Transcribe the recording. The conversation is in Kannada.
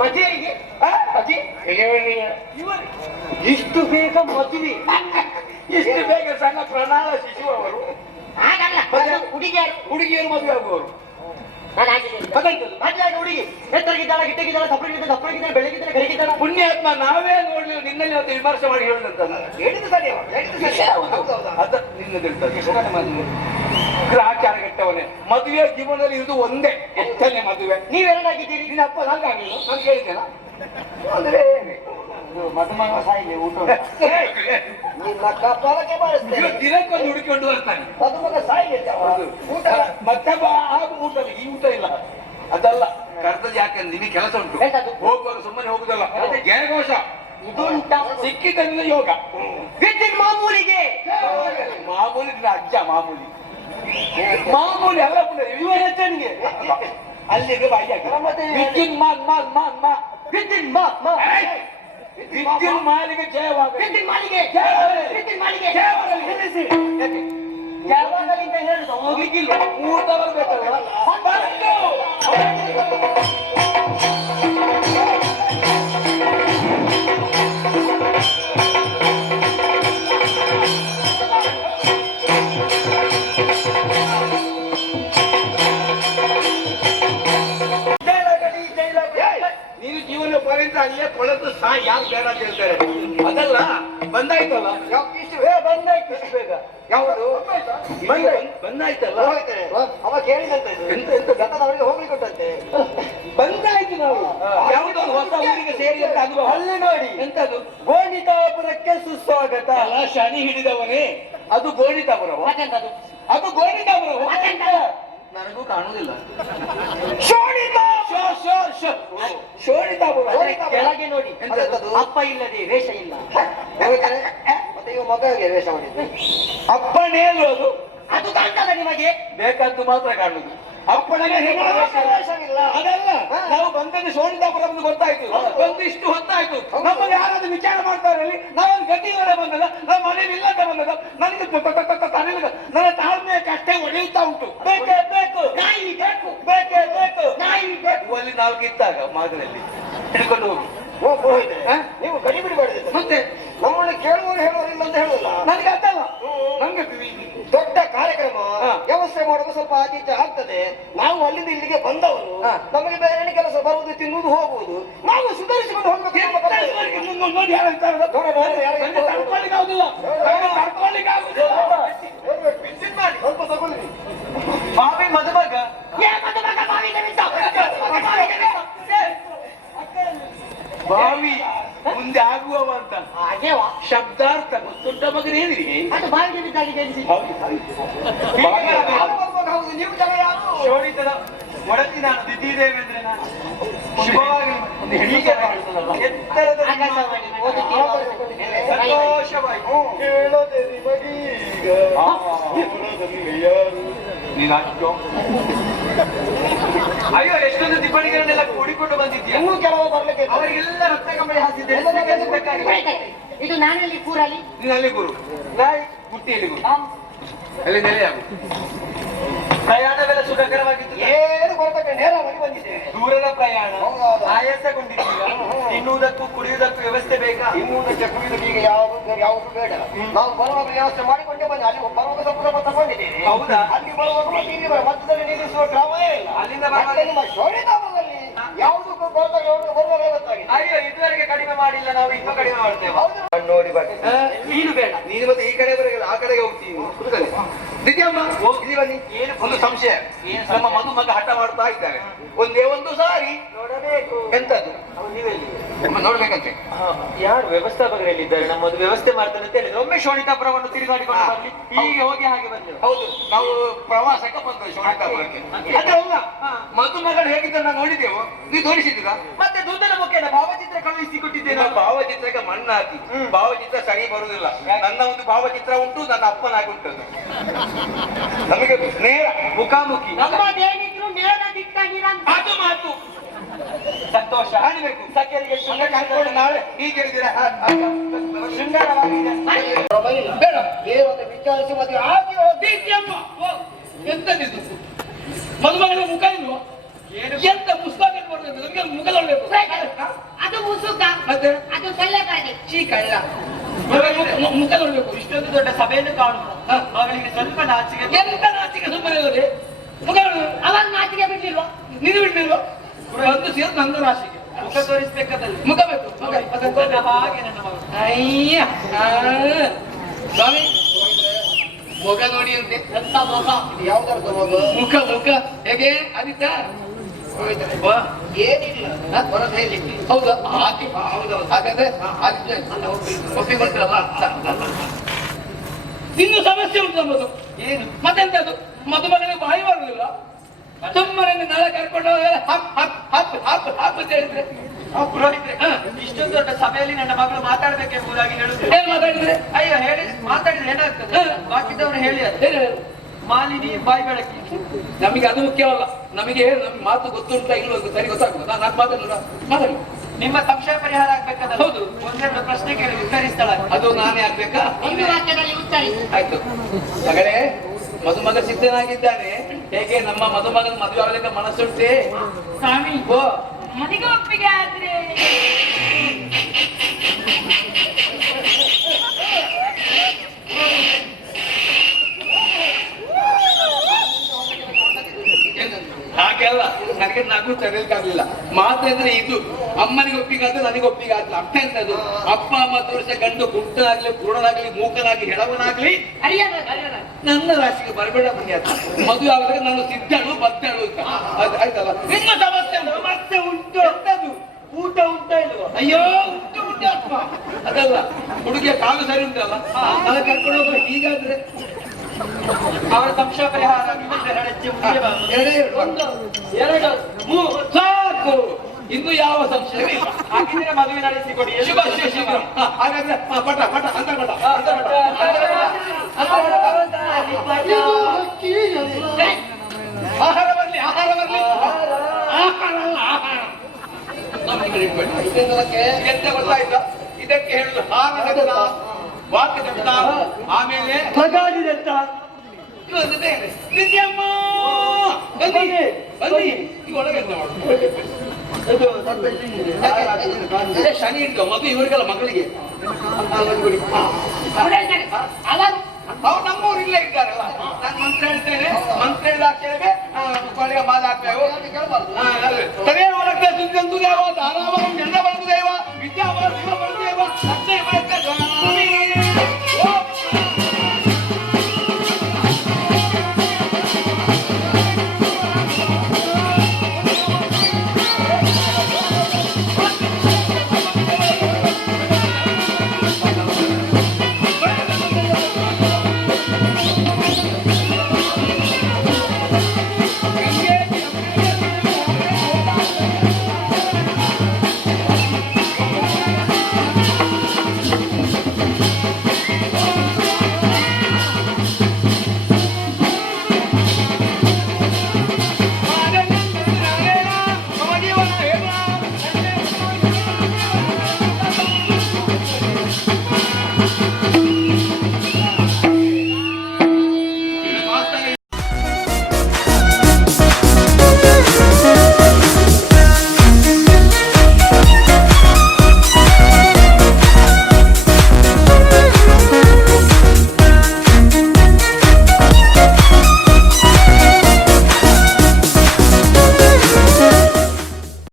ಮದುವೆಗೆ ಇಷ್ಟು ಬೇಗ ಮದುವೆ, ಇಷ್ಟು ಬೇಗ ಸಣ್ಣ ಪ್ರಣಾಳ ಶಿಶು ಅವರು. ಹಾಗಲ್ಲ, ಹುಡುಗಿಯರು ಮದುವೆ ಆಗುವವರು. ಮದುವೆ ಹುಡುಗಿ ಎತ್ತರಗಿದ್ದಾಳ, ಗಿಟ್ಟಗಿದ್ದಾಳ, ದಪ್ಪಗಿದ್ದಾಳೆ, ಬೆಳಗಿದ್ದಾಳೆ, ಕರೆಗಿದ್ದಾಳ. ಪುಣ್ಯಾತ್ಮ, ನಾವೇ ನೋಡ್ಲಿಲ್ಲ, ನಿನ್ನಲ್ಲಿ ಅವತ್ತು ವಿಮರ್ಶೆ ಮಾಡಿ ಹೇಳಿದಂತಲ್ಲ. ಹೇಳಿದ್ದು ಸರಿ, ಅದ ಆಚಾರ ಕೆಟ್ಟವನೇ. ಮದುವೆ ಜೀವನದಲ್ಲಿ ಇದು ಒಂದೇ ಎಷ್ಟನೇ ಮದುವೆ. ನೀವೆರಡಾಗಿದ್ದೀರಿ. ನಿನ್ನ ಅಪ್ಪ ನಾಲ್ಕಾಗಿಲ್ಲ, ನಾನು ಕೇಳಿದ್ದೇನ? ಅಂದ್ರೆ ಮದುಮಗ ಸಾಯಿಲಿ ಊಟ ನಿಮ್ಮ ಕಪಾಲಕ್ಕೆ ಬಳಸ್ತೇನೆ. ದಿನಕ್ಕೊಂದು ಹುಡುಕಿಕೊಂಡು ಬರ್ತಾನೆ. ಮದುಮಗ ಸಾಯಿಲಿ ಊಟ ಮತ್ತೆ ಊಟ ಈ ಊಟ ಇಲ್ಲ. ಅದಲ್ಲ ಕರ್ತದ, ಯಾಕಂದ್ರೆ ನಿಮಗೆ ಕೆಲಸ ಉಂಟು. ಹೋಗುವಾಗ ಸುಮ್ಮನೆ ಹೋಗುದಲ್ಲ, ಜಯಘೋಷ ಇದುಂಟ. ಸಿಕ್ಕಿದ್ದರಿಂದ ಯೋಗ. ಮಾಮೂಲಿಗೆ ಮಾಮೂಲಿ ಅಜ್ಜ ಮಾಮೂಲಿ ಮಾಮೂಲಿ ಎಲ್ಲ ಇವರನಿಗೆ ಅಲ್ಲಿಗೆ ಬಾಯಿ ವಿದ್ಯುನ್ ಮಾಲಿಗೆ ಜಯವಾಗ ಜಯವಾಗಲಿಂದ ಹೇಳುದು ಹೋಗ್ಲಿಕ್ಕಿಲ್ಲ, ಊಟ ಬರ್ಬೇಕಲ್ಲ. ನೀನು ಜೀವನ ಪರ್ಯಂತ ಅಲ್ಲೇ ಕೊಳೆತು ಸಾಯಿ, ಯಾರು ಬೇಡ ಅಂತ ಹೇಳ್ತಾರೆ. ಅದಲ್ಲ, ಬಂದಾಯ್ತಲ್ಲ. ಬಂದಾಯ್ತು ಇಷ್ಟು ಬೇಗ. ಯಾವುದು ಬಂದಾಯ್ತಲ್ಲ. ಅವ ಕೇಳಿದಂತೆ ಗತದವರಿಗೆ ಹೋಗ್ಲಿಕ್ಕೆ ಕೊಟ್ಟಂತೆ. ಬಂದಾಯ್ತು. ನಾವು ಯಾವುದೊಂದು ಹೊಸ ಊರಿಗೆ ಸೇರಿ ಅಂತ ಅದು ಅಲ್ಲಿ ನೋಡಿ ಎಂತದು ಗೋಣಿತಾಪುರಕ್ಕೆ ಸುಸ್ವಾಗತ. ಅಲ್ಲ, ಶನಿ ಹಿಡಿದವನೇ ಅದು ಗೋಣಿತಾಪುರವ. ಅದು ಗೋಣಿತಾಪುರವ. ನನಗೂ ಕಾಣುವುದಿಲ್ಲ. ಶೋಣಿತಾಪುರ ಕೆಳಗೆ ನೋಡಿ, ಅಪ್ಪ ಇಲ್ಲದೆ ವೇಷ ಇಲ್ಲ. ಮತ್ತೆ ಇವ ಮಗಗೆ ವೇಷ ಮಾಡಿದ್ದು ಅಪ್ಪನೇ ಅದು. ಅದು ಕಾಣ್ತಲ್ಲ ನಿಮಗೆ? ಬೇಕಾದ್ದು ಮಾತ್ರ ಕಾಣುದು. ಅಪ್ಪನಿಗೆ ಅದಲ್ಲ, ನಾವು ಬಂದದ್ದು ಶೋಣಿತಾಪುರ ಗೊತ್ತಾಯ್ತು. ಬಂದು ಇಷ್ಟು ಹೊತ್ತಾಯ್ತು. ನಮ್ಮಲ್ಲಿ ಯಾರಾದ್ರೂ ವಿಚಾರ ಮಾಡ್ತಾರಲ್ಲಿ ನಾವೊಂದು ಗಟ್ಟಿಯವರೇ ಬಂದದ, ನಮ್ಮ ಮನೇಲಿ ಇಲ್ಲದೆ ಬಂದದ. ನನಗೆ ನನ್ನ ತಾಳ್ಮೆಯ ಕಷ್ಟ ಒಡೆಯುತ್ತಾ ಉಂಟು. ಬೇಕೇ ಬೇಕು, ನಾಯಿ ಬೇಕು, ಬೇಕೇ ಬೇಕು, ನಾಯಿ ಬೇಕು. ಅಲ್ಲಿ ನಾವು ಕಿತ್ತಾಗ ಮಾಗದಲ್ಲಿ ಹಿಡ್ಕೊಂಡು ಹೋಗಿ ನೀವು ಗಡಿಬಿಡಿ ಮಾಡಿದ್ರೆ ಮತ್ತೆ ನಮ್ಮನ್ನು ಕೇಳುವವರು ಹೇಳುವರಿಲ್ಲ ಅಂತ ಹೇಳುದಿಲ್ಲ. ನನಗೆ ಅರ್ಥಲ್ಲ. ನಮ್ಗೆ ದೊಡ್ಡ ಕಾರ್ಯಕ್ರಮ ವ್ಯವಸ್ಥೆ ಮಾಡುವ ಸ್ವಲ್ಪ ಆತಿಥ್ಯ ಆಗ್ತದೆ. ನಾವು ಅಲ್ಲಿಂದ ಇಲ್ಲಿಗೆ ಬಂದವರು, ನಮಗೆ ಬೇರೆ ಕೆಲಸ ಬರುವುದು, ತಿನ್ನುವುದು, ಹೋಗುವುದು. ನಾವು ಸುಧಾರಿಸಿಕೊಂಡು ಹೋಗ್ಬೇಕು. ಸ್ವಲ್ಪ ತಗೊಳ್ಳಿ. ಬಾವಿ ಮದುಮಗ ಬಾವಿ ಮುಂದೆ ಆಗುವವ ಅಂತ ಶಬ್ದಾರ್ಥ ಗೊತ್ತುಂಟ ಮಗನ ಏನಿದೆ. ನೀವು ಜನ ಯಾರು? ಶೋಣಿತದ ಒಡತಿ ನಾನು, ದಿದ್ದಿದೇವೇಂದ್ರೆ ನಾನು ಶುಭವಾಗಿ ಹೀಗೆ ಎತ್ತರದ ಸಂತೋಷವಾಯಿತು. ನೀನಾಚೋ ಅಯ್ಯೋ, ಎಷ್ಟೊಂದು ದಿಬ್ಬಣಿಗಳನ್ನೆಲ್ಲ ಕೂಡಿಕೊಂಡು ಬಂದಿದ್ದೀಯ. ಇನ್ನೂ ಕೆಲವು ಬರ್ಲಿಕ್ಕೆ ಅವರಿಗೆಲ್ಲ ರಕ್ತ ಕಂಬಳಿ ಹಾಕಿದ್ದೆ. ಇದು ನಾನಲ್ಲಿ ಕೂರಲಿ, ನೀನಲ್ಲಿ ಗುರು, ನಾಯಿ ಮುಟ್ಟಿಯಲ್ಲಿ ಗುರು, ಅಲ್ಲಿ ನೆಲೆಯಾಗು. ಪ್ರಯಾಣವೆಲ್ಲ ಸುಖಕರವಾಗಿತ್ತು. ಏನು ಬರ್ತಕ್ಕ ನೇರವಾಗಿ ಬಂದಿದ್ದೇವೆ. ದೂರದ ಪ್ರಯಾಣ, ಆಯಾಸಗೊಂಡಿದ್ದೀರ. ತಿನ್ನುವುದಕ್ಕೂ ಕುಡಿಯುವುದಕ್ಕೂ ವ್ಯವಸ್ಥೆ ಬೇಕಾ? ತಿನ್ನುವುದಕ್ಕೆ ಕುಡಿಯುವುದಕ್ಕೆ ಈಗ ಯಾವುದು ಬೇಡ. ನಾವು ಬರುವಾಗ ವ್ಯವಸ್ಥೆ ಮಾಡಿಕೊಂಡೇ ಬಂದು ಅಲ್ಲಿ ಬರುವಾಗ ಸ್ವಲ್ಪ ತಗೊಂಡಿದ್ದೇವೆ. ಹೌದಾ? ಅಲ್ಲಿ ಬರುವಾಗ ಇಲ್ಲಿ ಮಧ್ಯದಲ್ಲಿ ನಿಲ್ಲಿಸುವ ಕ್ರಮವೇ ಇಲ್ಲ. ಅಲ್ಲಿಂದ ಬರುವಾಗ ನಿಮ್ಮ ಶೋಣಿತಾಪದಲ್ಲಿ ಯಾವುದಕ್ಕೂ ಬರುವಾಗ ಗೊತ್ತಾಗಿದೆ. ಅಯ್ಯೋ, ಇದುವರೆಗೆ ಕಡಿಮೆ ಮಾಡಿಲ್ಲ, ನಾವು ಇನ್ನೂ ಕಡಿಮೆ ಮಾಡ್ತೇವೆ. ನೋಡಿ ಬನ್ನಿ. ನೀನು ಬೇಡ, ನೀನು ಮತ್ತೆ ಈ ಕಡೆ ಬರಲ್ಲ, ಆ ಕಡೆಗೆ ಹೋಗ್ತೀನಿ. ದಿದ್ಯಮ್ಮ ಇಲ್ಲಿ ಬನ್ನಿ. ಏನು ಒಂದು ಸಂಶಯ, ನಮ್ಮ ಮದುಮಗ ಹಠ ಮಾಡ್ತಾ ಇದ್ದಾರೆ. ಒಂದೇ ಒಂದು ಸಾರಿ ನೋಡಬೇಕು. ಎಂತದ್ದು ನೋಡ್ಬೇಕಂತೆ. ಯಾರು ವ್ಯವಸ್ಥಾಪಕರಲ್ಲಿದ್ದಾರೆ? ನಮ್ಮದು ವ್ಯವಸ್ಥೆ ಮಾಡ್ತಾನೆ ಅಂತ ಹೇಳಿದ್ರೆ ಒಮ್ಮೆ ಶೋಣಿತಾಪುರವನ್ನು ತಿರುಗಾಡಿಕೊಂಡು ಬರಲಿ. ಹೀಗೆ ಹೋಗಿ ಹಾಗೆ ಬಂದರು. ಹೌದು, ನಾವು ಪ್ರವಾಸಕ್ಕೆ ಬಂದ್ವಿ ಶೋಣಿತಾಪುರಕ್ಕೆ. ಅದಲ್ಲ, ಮದುಮಗಳು ಹೇಗಿದ್ದ ನೋಡಿದೆವು, ನೀವು ತೋರಿಸಿದ್ದೀರಾ? ಮತ್ತೆ ದುಡ್ಡನ ಮುಖೇನ ಭಾವಚಿತ್ರ ಕಳುಹಿಸಿ ಕೊಟ್ಟಿದ್ದೇನೆ. ಭಾವಚಿತ್ರಕ್ಕೆ ಮಣ್ಣು ಹಾಕಿ ಭಾವಚಿತ್ರ ಸರಿ ಬರುವುದಿಲ್ಲ. ನನ್ನ ಒಂದು ಭಾವಚಿತ್ರ ಉಂಟು, ನನ್ನ ಅಪ್ಪನಾಗಿ ಉಂಟು. ನಮಗೆ ನೇರ ಮುಖಾಮುಖಿ ನಮ್ಮದೇನಿದ್ರು ನೇರ ದಿಟ್ಟಾಗಿರ ಅದು ಮಾತು. ಸಂತೋಷ ಕಾಣಬೇಕು. ಸಖಿಯರಿಗೆ ಕರ್ಕೊಂಡು ನಾಳೆ ಹೀಗೆ ಹೇಳಿದ್ದೀರಾ? ಶೃಂಗಾರವಾಗಿದೆ. ಬೇಡ, ಏನೊಂದು ವಿಚಾರಿಸಿ ಮದುವೆ ಆಗಿ ಎಂತದಿದ್ದು? ಮದುಮಗಳ ಮುಖ ಇಲ್ವಾ? ಎಂತ ಪುಸ್ತಕ ಕೊಡ್ಬೇಕು ನಮಗೆ ಮುಖದೊಳ್ಬೇಕು ಅದು ಮುಸುಕ ಮತ್ತೆ ಅದು ಸೊಳ್ಳೆಕಾಯಿ ಚೀ ಕಳ್ಳ ಮುಖದೊಳ್ಬೇಕು ಇಷ್ಟೊಂದು ದೊಡ್ಡ ಸಭೆಯನ್ನು ಕಾಣುದು ಅವರಿಗೆ ಸ್ವಲ್ಪ ನಾಚಿಕೆ ಎಂತ ನಾಚಿಕೆ ಸುಮ್ಮನೆ ಇರೋದೆ ಮುಖ ಅವನ್ ಮಾತಿಗೆ ಬಿಡ್ಲಿಲ್ವಾ ನೀನು ಬಿಡ್ಲಿಲ್ವ ಒಂದು ಸೇರು ನಂದು ರಾಶಿಗೆ ಮುಖ ತೋರಿಸ್ಬೇಕಾದಲ್ಲಿ ಮುಖ ಬೇಕು ಮುಖ ಹಾಗೆ ನನ್ನ ಮಗಳು ಅಯ್ಯ ಸ್ವಾಮಿ ಮುಖ ನೋಡಿ ಅಂತೆ ಎಂತ ಮುಖ ಯಾವ್ದಾರ್ದು ಮಗು ಮುಖ ಮುಖ ಹೇಗೆ ಆದಿತ್ಯ ಏನಿಲ್ಲ ಹೊರಗೆ ಹೇಳಲಿಕ್ಕೆ ಹೌದಾ ಹಾಗೆ ಹಾಗಾದ್ರೆ ಆದಿತ್ಯ ಒಪ್ಪಿಕೊಳ್ತೀರಲ್ಲ ಇನ್ನು ಸಮಸ್ಯೆ ಉಂಟು ನಮ್ಮದು ಏನು ಮತ್ತೆಂತದ್ದು ಮದುಮಗನಿಗೆ ಬಾಯಿ ಬರುದಿಲ್ಲ ಸುಮ್ಮನೆ ನಾಳೆ ಕರ್ಕೊಂಡು ಹಪ್ ಹಪ್ ಹಪ್ ಹಪ್ ಹಪ್ ಅಂತ ಹೇಳಿದ್ರೆ ಪುರೋಹಿತ್ರೆ ಇಷ್ಟೊಂದು ದೊಡ್ಡ ಸಭೆಯಲ್ಲಿ ನನ್ನ ಮಗಳು ಮಾತಾಡ್ಬೇಕೆಂಬುದಾಗಿ ಹೇಳುದು ಏನ್ ಮಾತಾಡಿದ್ರೆ ಅಯ್ಯೋ ಹೇಳಿ ಮಾತಾಡಿದ್ರೆ ಏನಾಗ್ತದೆ ಬಾಕಿದವರು ಹೇಳಿ ಅದು ಏನ್ ಹೇಳಿದ್ರು? ಮಾಲಿನಿ ಬಾಯಿ ಬೆಳಕಿ ನಮಗೆ ಅದು ಮುಖ್ಯವಲ್ಲ ನಮಗೆ ನಮ್ ಮಾತು ಗೊತ್ತುಂಟ ಇಲ್ವೋ ಸರಿ ಗೊತ್ತಾಗ್ತದೆ ನಾನು ಮಾತಾಡಲ್ಲ ಮಾತಾಡಿ ನಿಮ್ಮ ಸಂಶಯ ಪರಿಹಾರ ಆಗ್ಬೇಕಾದ್ರೆ ಹೌದು. ಒಂದೆರಡು ಪ್ರಶ್ನೆ ಕೇಳಿ ಉತ್ತರಿಸ್ತಾಳ ಅದು ನಾನೇ ಆಗ್ಬೇಕಾ ಒಂದು ವಾಕ್ಯದಲ್ಲಿ ಉತ್ತರಿಸಿ ಆಯ್ತು ಮಗಳೇ ಮದುಮಗ ಸಿದ್ಧನಾಗಿದ್ದಾನೆ ಹೇಗೆ ನಮ್ಮ ಮದುಮಗನ ಮದುವೆ ಆಗಲಿಕ್ಕೆ ಮನಸ್ಸುಂಟೆ ಸ್ವಾಮಿ ಓ ಮನೆಗೆ ಒಪ್ಪಿಗೆ ಆದ್ರೆ ಹಾಗೆಲ್ಲ ನನಗೆ ನಗು ತಡೆಯಲಿಕ್ಕಾಗ್ಲಿಲ್ಲ ಮಾತಂದ್ರೆ ಇದು ಅಮ್ಮನಿಗೆ ಒಪ್ಪಿಗಾದ್ರೆ ನನಗೆ ಒಪ್ಪಿಗಾಗ್ಲಿಲ್ಲ ಅರ್ಥ ಎಂತದ್ದು ಅಪ್ಪ ಅಮ್ಮ ತೋರಿಸ ಗಂಡು ಗುಂಟನಾಗ್ಲಿ ಪೂರ್ಣನಾಗ್ಲಿ ಮೂಕನಾಗ್ಲಿ ಹೆಳವನಾಗ್ಲಿ ಹರಿಯಲ್ಲ ನನ್ನ ರಾಶಿಗೆ ಬರಬೇಡ ಅಂತ ಮದುವೆ ಆದಾಗ ನಾನು ಸಿದ್ಧಳು ಬದ್ದಳು ಅಂತ ಆಯ್ತಲ್ಲ ನಿಮ್ಮ ಸಮಸ್ಯೆ ಸಮಸ್ಯೆ ಉಂಟು ಎಂತದು ಊಟ ಉಂಟ ಇಲ್ವಾ ಅಯ್ಯೋ ಉಂಟು ಉಂಟು ಅಪ್ಪ ಅದಲ್ಲ ಹುಡುಗಿಯ ಕಾಲು ಸರಿ ಉಂಟಲ್ಲ ನಾನು ಕರ್ಕೊಂಡು ಹೋಗುವ ಹೀಗಾದ್ರೆ ಅವರ ಸಂಶಯ ಪರಿಹಾರ ಆಗಿದ್ರೆ ಎರಡು ಹೆಜ್ಜೆ ಮುಂದೆ ಬಾ. ಎರಡೇ ಎರಡು ಮೂರು ಸಾಕು ಇನ್ನು ಯಾವ ಸಂಶಯ ಇಲ್ಲ ಹಾಗಿದ್ರೆ ಮದುವೆ ನಡೆಸಿಕೊಡಿ ಶುಭ ಶೀಘ್ರ ಹಾಗಾದ್ರೆ ಪಟ ಪಟ ಅಂತ ಪಟ ಆಹಾರ ಬರ್ಲಿ ಆಹಾರ ಬರ್ಲಿ ಆಹಾರ ಅಲ್ಲ ಆಹಾರ ನಮ್ಮ ಕಡೆ ಇಟ್ಕೊಳ್ಳಿ. ಎಂತ ಗೊತ್ತಾಯ್ತಾ ಇದಕ್ಕೆ ಹೇಳುದು ಹಾರದಂತ ವಾಕ್ಯದಂತ ಆಮೇಲೆ ಇನ್ನೊಂದು ಬೇರೆ. ವಿದ್ಯಮ್ಮ ಬನ್ನಿ ಬನ್ನಿ ಈ ಒಳಗೆ ಎಂತ ಮಾಡುದು? ಅದೇ ಶನಿ ಇಟ್ಟು ಮಗು ಇವರಿಗೆಲ್ಲ ಮಗಳಿಗೆ ಅವ್ರು ನಮ್ಮವ್ರು ಇಲ್ಲೇ ಇದ್ದಾರಲ್ಲ ನಾನು ಮಂತ್ರ ಹೇಳ್ತೇನೆ ಮಂತ್ರ ಹೇಳಿದಾಕ್ಷಣವೇ ಕೊನೆಗೆ ಮಾತಾಡ್ತೇವೆ ಸರಿಯಾದ ಒಳಗೆ ಸುದ್ದಿ ಯಾವ ಧಾರಾವಾಹಿ